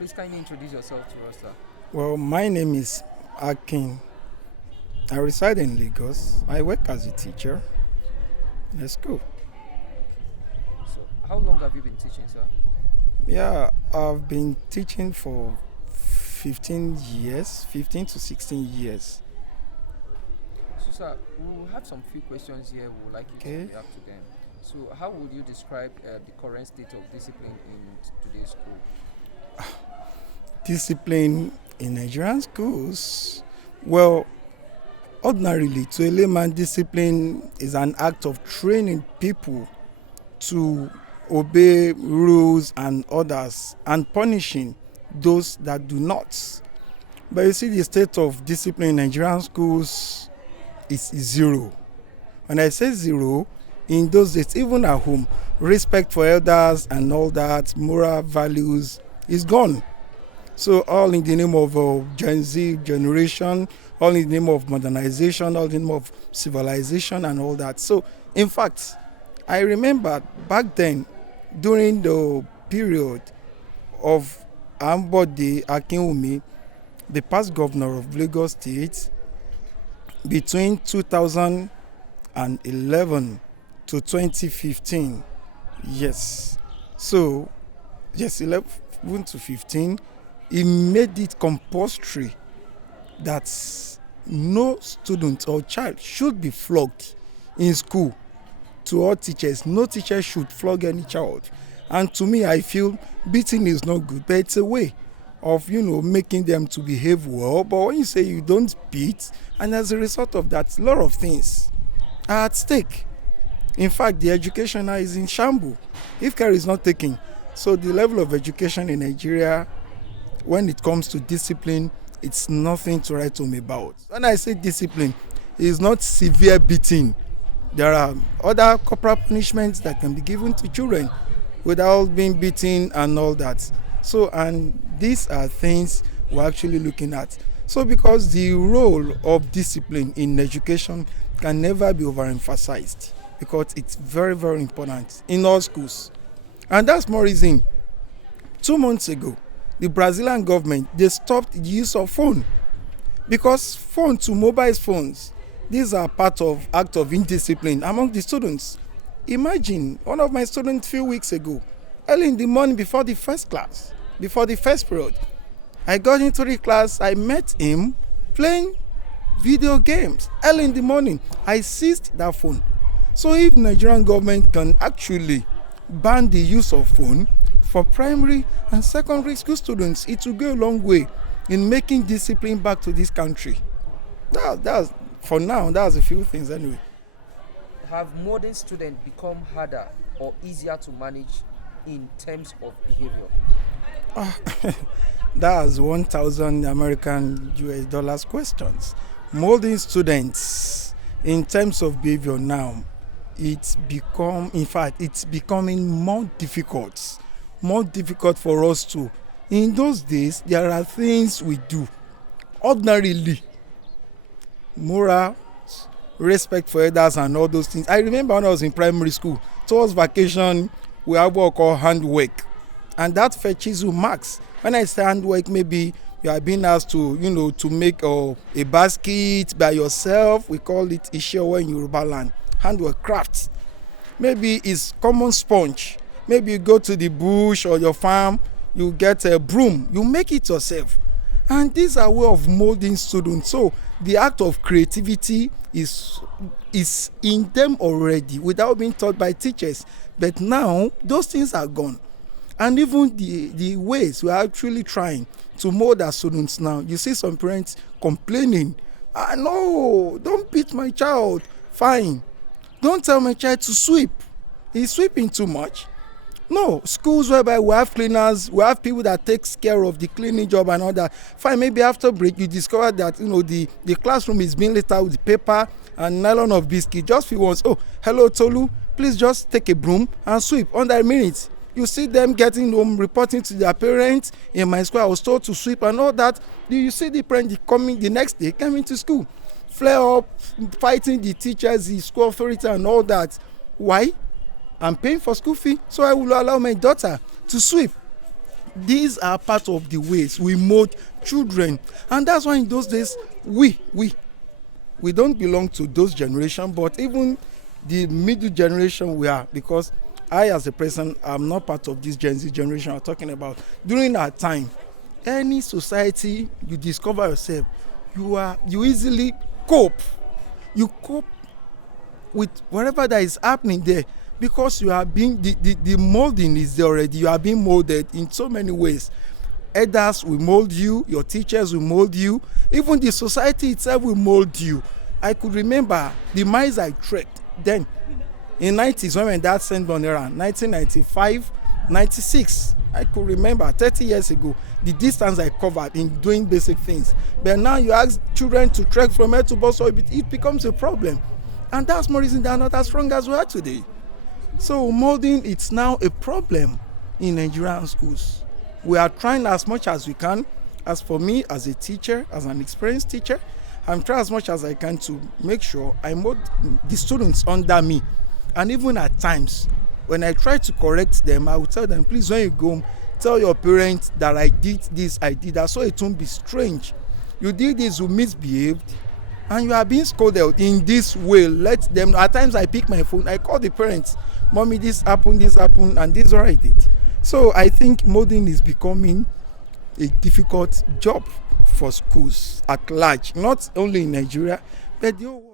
Please kindly introduce yourself to us, sir. Well, my name is Akin. I reside in Lagos. I work as a teacher. Let's go. So, how long have you been teaching, sir? Yeah, I've been teaching for 15 years, 15 to 16 years. So, sir, we have some few questions here. We would like you Okay. to react to them. So, how would you describe the current state of discipline in today's school? Discipline in Nigerian schools. Well, ordinarily, to a layman, discipline is an act of training people to obey rules and orders and punishing those that do not. But you see, the state of discipline in Nigerian schools is zero. When I say zero, in those days, even at home, respect for elders and all that, moral values is gone. So all in the name of Gen Z generation, all in the name of modernization, all in the name of civilization and all that. So in fact, I remember back then, during the period of Ambode Akinwumi, the past governor of Lagos State, between 2011 to 2015. Yes. So, yes, 11 to 15, he made it compulsory that no student or child should be flogged in school. To all teachers, no teacher should flog any child. And to me, I feel beating is not good, but it's a way of, making them to behave well. But when you say you don't beat, and as a result of that, a lot of things are at stake. In fact, the education now is in shambles if care is not taken. So the level of education in Nigeria, when it comes to discipline, it's nothing to write home about. When I say discipline, it's not severe beating. There are other corporal punishments that can be given to children without being beaten and all that. So, and these are things we're actually looking at. So, because the role of discipline in education can never be overemphasized, because it's very, very important in all schools. And that's more reason. 2 months ago, the Brazilian government, they stopped the use of phone, because phone to mobile phones, these are part of act of indiscipline among the students. Imagine one of my students a few weeks ago, early in the morning before the first class, before the first period, I got into the class, I met him playing video games early in the morning. I seized that phone. So if Nigerian government can actually ban the use of phone for primary and secondary school students, it will go a long way in making discipline back to this country. That's for now, that's a few things anyway. Have modern students become harder or easier to manage in terms of behavior? That's 1,000 American US dollars questions. Molding students in terms of behavior now, it's becoming more difficult for us to. In those days, there are things we do ordinarily, moral, respect for others and all those things. I remember when I was in primary school, towards vacation, we have what we call handwork, and that fetches you marks. When I say handwork, maybe you are being asked to, to make a basket by yourself. We call it ishewe in Yoruba land, handwork crafts. Maybe it's common sponge. Maybe you go to the bush or your farm, you get a broom, you make it yourself. And these are way of molding students. So the act of creativity is in them already without being taught by teachers. But now those things are gone. And even the ways we are actually trying to mold our students now, you see some parents complaining, no, don't beat my child. Fine. Don't tell my child to sweep. He's sweeping too much. No, schools whereby we have cleaners, we have people that takes care of the cleaning job and all that. Fine, maybe after break you discover that the classroom is being lit out with paper and nylon of biscuit. Just for once, oh, hello Tolu, please just take a broom and sweep under a minute. You see them getting home, reporting to their parents. In my school, I was told to sweep and all that. Do you see the parent coming the next day, coming to school, flare up, fighting the teachers, the school authority and all that? Why? I'm paying for school fee, so I will allow my daughter to sweep. these are part of the ways we mold children. And that's why in those days we don't belong to those generation, but even the middle generation we are, because I as a person am not part of this Gen Z generation I'm talking about. During our time, any society you discover yourself, you easily cope. You cope with whatever that is happening there, because you are being the molding is there already. You are being molded in so many ways. Elders will mold you, your teachers will mold you, even the society itself will mold you. I could remember the miles I trekked then in 90s when my dad sent me on around 1995, 96. I could remember 30 years ago the distance I covered in doing basic things. But now you ask children to trek from here to Boso, it becomes a problem. And that's more reason they are not as strong as we are today. So molding, it's now a problem in Nigerian schools. We are trying as much as we can. As for me, as a teacher, as an experienced teacher, I'm trying as much as I can to make sure I mold the students under me. And even at times, when I try to correct them, I will tell them, please, when you go home, tell your parents that I did this, I did that, so it won't be strange. You did this, you misbehaved, and you are being scolded in this way. Let them, at times I pick my phone, I call the parents, mommy, this happened, and this is what I did. So I think molding is becoming a difficult job for schools at large, not only in Nigeria, but the whole world.